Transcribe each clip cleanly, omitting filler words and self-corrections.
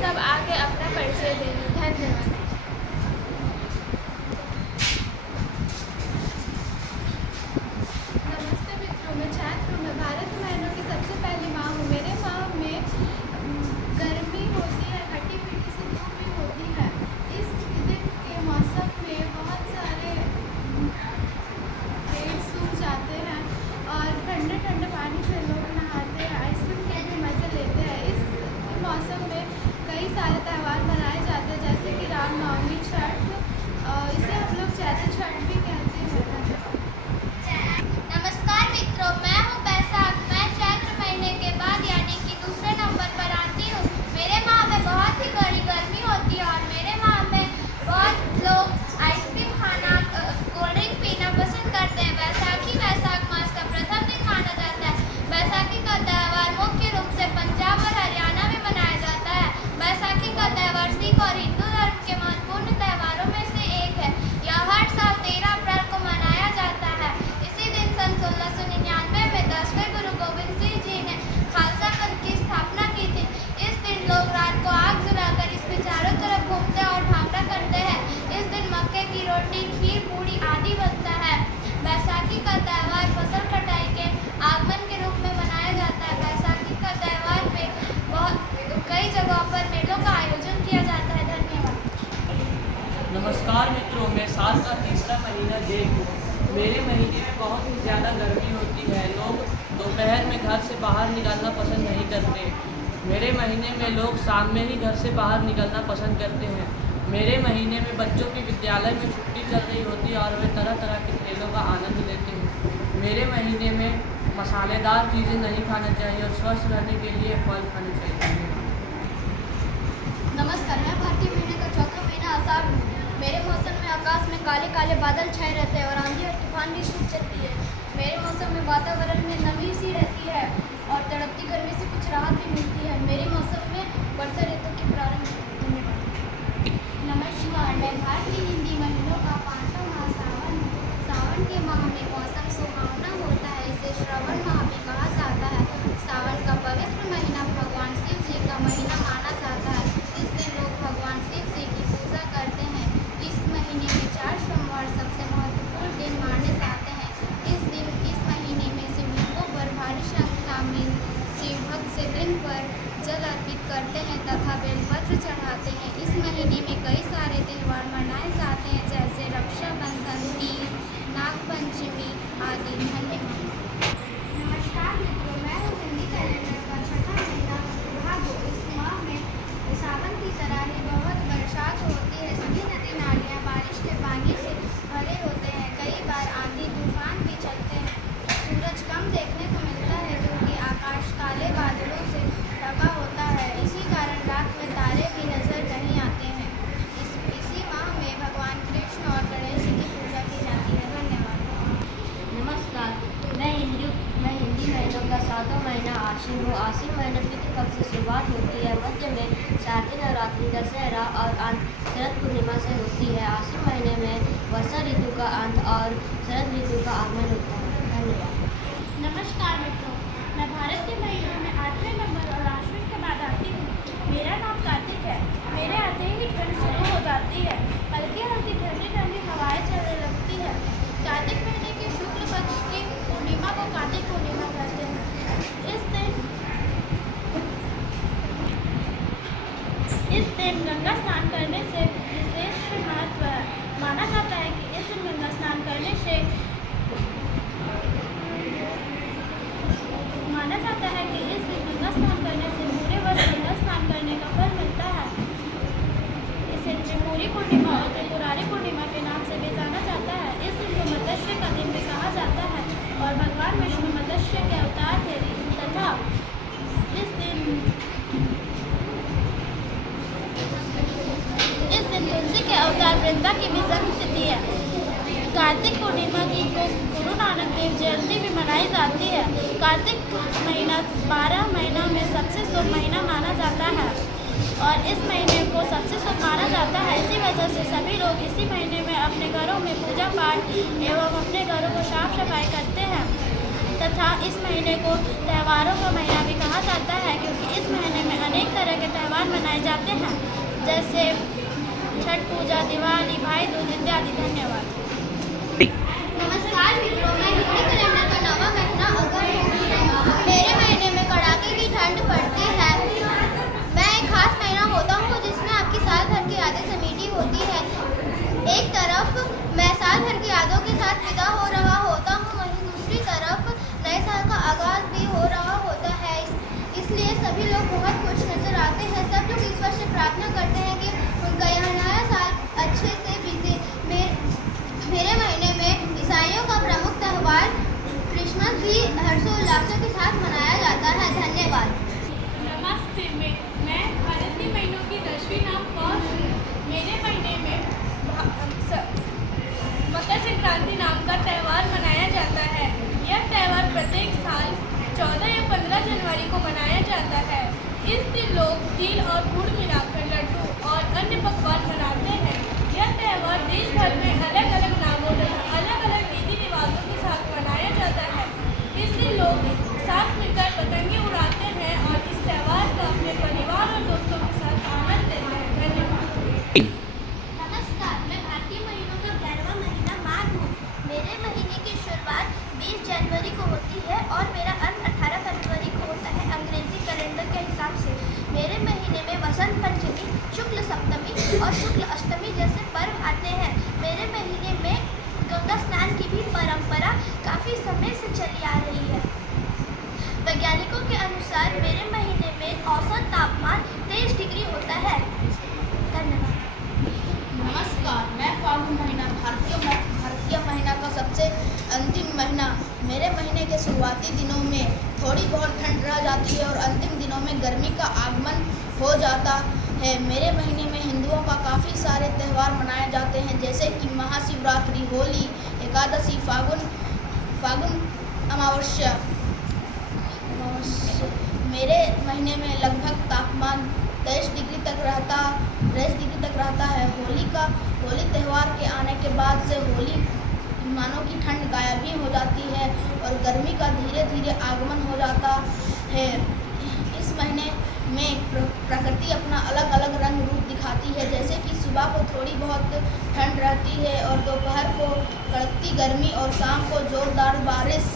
सब आगे अपना परिचय देंगे। धन्यवाद। नमस्ते मित्रों, मैं छात्र हूँ। मैं भारत महीनों की सबसे पहली माँ हूँ। मेरे माह में गर्मी होती है, खट्टी मीठी सी धूप भी होती है। इस दिन के मौसम में बहुत सारे पेड़ सूख जाते हैं और ठंडे ठंडे पानी से लोग नहाते हैं, आइसक्रीम के भी मज़े लेते हैं। इस मौसम में कई सारे त्यौहार मनाए जाते हैं, जैसे कि रामनवमी, छठ, इसे हम लोग चैती छठ भी कहते हैं। धन्यवाद। नमस्कार मित्रों, मैं हूं बैसाख। मैं चैत्र महीने के बाद यानी कि दूसरे नंबर पर आती हूं। मेरे माह में बहुत ही कड़ी गर्मी होती है और मेरे माह में बहुत लोग आइसक्रीम खाना, कोल्ड ड्रिंक पीना पसंद करते हैं। बैसाखी वैशाख मास का प्रथम दिन माना जाता है। बैसाखी का त्यौहार मुख्य रूप से पंजाब और हरियाणा में मनाया जाता है। बैसाखी का त्यौहार सिख और हिंदू धर्म के महत्वपूर्ण त्यौहारों में से एक है। यह हर साल 13 अप्रैल को मनाया जाता है। इसी दिन सन 1699 में 10वें गुरु गोविंद सिंह जी ने खालसा पंथ की स्थापना की थी। इस दिन लोग रात को आग जलाकर इसके चारों तरफ घूमते और भांगड़ा करते हैं। इस दिन मक्के की रोटी, खीर, पूड़ी आदि बनता है। बैसाखी का त्यौहार फसल कटाई के आगमन के रूप में मनाया जाता है। बैसाखी का त्यौहार पे कई जगहों पर मेलों का आयोजन किया जाता है। धन्यवाद। नमस्कार मित्रों, मैं साल का तीसरा महीना जेठ हूँ। मेरे महीने में बहुत ही ज़्यादा गर्मी होती है। लोग दोपहर में घर से बाहर निकलना पसंद नहीं करते। मेरे महीने में लोग शाम में ही घर से बाहर निकलना पसंद करते हैं। मेरे महीने में बच्चों की विद्यालय में छुट्टी चल रही होती है और वे तरह तरह के खेलों का आनंद लेते हैं। मेरे महीने में मसालेदार चीज़ें नहीं खाना चाहिए और स्वस्थ रहने के लिए फल खाने चाहिए। नमस्कार, मैं भारतीय महीने का चौथा महीना आषाढ़ हूँ। मेरे मौसम में आकाश में काले काले बादल छाए रहते हैं और आंधी और तूफान भी छूट चलती है। मेरे मौसम में वातावरण में नमी सी रहती है और तड़पती गर्मी से कुछ राहत भी मिलती है। मेरे मौसम में वर्षा ऋतु की प्रारंभ है। धन्यवाद। नमस्कार, मैं भारतीय हिंदी महीनों का पांचवा माह सावन हूँ। सावन के माह में मौसम सुहावना होता है। इसे श्रवण माह भी कहा जाता है। सावन का पवित्र महीना भगवान शिव जी का महीना माना जाता है। इस दिन लोग भगवान शिव जी की पूजा करते हैं। इस महीने में 4 सोमवार सबसे महत्वपूर्ण दिन माने जाते हैं। इस महीने में शिवलिंगों पर भारी संख्या में शिव भक्त शिवलिंग पर जल अर्पित करते हैं तथा बेलपत्र चढ़ाते हैं। इस महीने में कई सारे त्यौहार मनाए जाते हैं, जैसे रक्षाबंधन, तीज, नागपंचमी आदि। धन्यवाद। नमस्कार मित्रों, मैं हूँ हिंदी कैलेंडर का छठा महीना भादो। इस माह में सावन की तरह ही बहुत बरसात होती है। सभी नदी नालियाँ बारिश के पानी से भरे होते हैं। कई बार आंधी तूफान भी चलते हैं। सूरज कम देखने को मिलता है क्योंकि आकाश काले बादलों से ढका होता है। इसी कारण रात में तारे भी नजर नहीं आते हैं। इसी माह में भगवान कृष्ण और गणेश जी की पूजा की जाती है। धन्यवाद। नमस्कार, मैं हिंदी महीनों का सातवां महीना आश्विन हूँ। आश्विन महीने पितृ पक्ष से शुरुआत होती है। मध्य में शारदीय नवरात्रि, दशहरा और अंत शरद पूर्णिमा से होती है। आश्विन महीने में वर्षा ऋतु का अंत और शरद ऋतु का आगमन होता है। धन्यवाद। नमस्कार मित्रों, मैं भारत के महीनों में 8वें नंबर और आश्विन के बाद आती हूँ। मेरा नाम कार्तिक है। मेरे आते ही ठंड शुरू हो जाती है। हल्की हल्की ठंडी ठंडी हवाएं चलने लगती है। कार्तिक महीने की शुक्ल पक्ष की पूर्णिमा को कार्तिक पूर्णिमा कहते हैं। इस दिन गंगा स्नान करने से विशेष महत्व है। माना जाता है कि इस दिन गंगा स्नान करने से पूरे वर्ष गंगा स्नान करने का फल मिलता है। इसे त्रिपुरी पूर्णिमा और त्रिपुरारी पूर्णिमा के नाम से भी जाना जाता है। इस दिन को मत्स्य का दिन भी कहा जाता है और भगवान विष्णु मत्स्य के अवतार थे तथा इस दिन तुलसी के अवतार वृंदा की भी जन्मतिथि है। कार्तिक पूर्णिमा की को गुरु नानक देव जयंती भी मनाई जाती है। कार्तिक महीना 12 महीनों में सबसे शुभ महीना माना जाता है और इस महीने को सबसे शुभ माना जाता है। इसी वजह से सभी लोग इसी महीने में अपने घरों में पूजा पाठ एवं अपने घरों को साफ सफाई करते हैं तथा इस महीने को त्योहारों का महीना भी कहा जाता है, क्योंकि इस महीने में अनेक तरह के त्यौहार मनाए जाते हैं, जैसे छठ पूजा, दिवाली, भाई दूज इत्यादि। धन्यवाद। नमस्कार मित्रों, मैं हिंदी कैलेंडर का 9वां महीना अगस्त हूँ। मेरे महीने में कड़ाके की ठंड पड़ती है। मैं एक खास महीना होता हूँ जिसमें आपकी साल भर की यादें समेटी होती है। एक तरफ मैं साल भर की यादों के साथ विदा हो रहा होता हूँ, वहीं दूसरी तरफ नए साल का आगाज भी हो रहा होता है। इसलिए सभी लोग बहुत खुश नजर आते हैं। सब लोग ईश्वर से प्रार्थना करते हैं कि उनका यह नया साल अच्छे से बीते। मेरे महीने में ईसाइयों का प्रमुख त्यौहार क्रिसमस भी हर्षोल्लासों के साथ मनाया जाता है। धन्यवाद। नमस्ते, मैं भारतीय महीनों की 10वीं नाम कौश हूँ। मेरे महीने में मकर संक्रांति नाम का त्यौहार मनाया जाता है। यह त्यौहार प्रत्येक साल 14 या 15 जनवरी को मनाया जाता है। इस दिन लोग तिल और गुड़ मिलाकर लड्डू और अन्य पकवान बनाते हैं। यह त्यौहार देश भर में अलग अलग नामों तथा अलग अलग रीति रिवाजों के साथ मनाया जाता है। इस दिन लोग साथ मिलकर पतंगे उड़ाते हैं और इस त्यौहार का अपने परिवार और दोस्तों के साथ आनंद लेते हैं। धन्यवाद। नमस्कार, मैं भारतीय महीनों का 11वां महीना माघ हूँ। मेरे महीने की शुरुआत 20 जनवरी को होती है और मेरा अंत 18 फरवरी को होता है अंग्रेजी कैलेंडर के हिसाब से। मेरे महीने में वसंत पंचमी, शुक्ल सप्तमी और शुक्ल अष्टमी जैसे पर्व आते हैं। मेरे महीने में गंगा स्नान की भी परंपरा काफ़ी समय से चली आ रही है। वैज्ञानिकों के अनुसार मेरे महीने में औसत तापमान 23 डिग्री होता है। धन्यवाद। नमस्कार, मैं फागुन महीना भारतीय महीना का सबसे अंतिम महीना। मेरे महीने के शुरुआती दिनों में थोड़ी बहुत ठंड रह जाती है और अंतिम दिनों में गर्मी का आगमन हो जाता है। मेरे महीने में हिंदुओं का काफ़ी सारे त्यौहार मनाए जाते हैं, जैसे कि महाशिवरात्रि, होली, एकादशी, फागुन अमावस्या। मेरे महीने में लगभग तापमान 23 डिग्री तक रहता है। होली त्यौहार के आने के बाद से होली मानो की ठंड गायब ही हो जाती है और गर्मी का धीरे धीरे आगमन हो जाता है। इस महीने में प्रकृति अपना अलग अलग रंग रूप दिखाती है, जैसे कि सुबह को थोड़ी बहुत ठंड रहती है और दोपहर को कड़कती गर्मी और शाम को जोरदार बारिश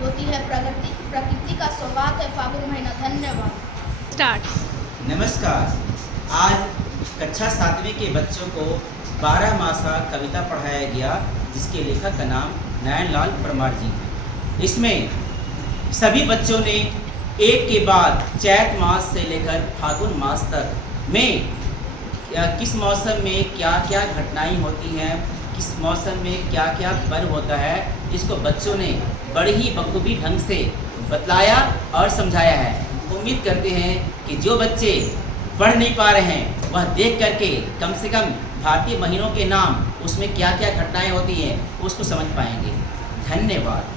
होती है। प्रकृति का सौगात है फागुन महीना। धन्यवाद। नमस्कार, आज कक्षा 7वीं के बच्चों को 12 मासा कविता पढ़ाया गया, जिसके लेखक का नाम नयन लाल परमार जी है। इसमें सभी बच्चों ने एक के बाद चैत मास से लेकर फागुन मास तक में किस मौसम में क्या क्या घटनाएं होती हैं, किस मौसम में क्या क्या पर्व होता है, इसको बच्चों ने बड़ी ही बखूबी ढंग से बतलाया और समझाया है। उम्मीद करते हैं कि जो बच्चे पढ़ नहीं पा रहे हैं वह देख करके कम से कम भारतीय महीनों के नाम, उसमें क्या क्या घटनाएं होती हैं, उसको समझ पाएंगे। धन्यवाद।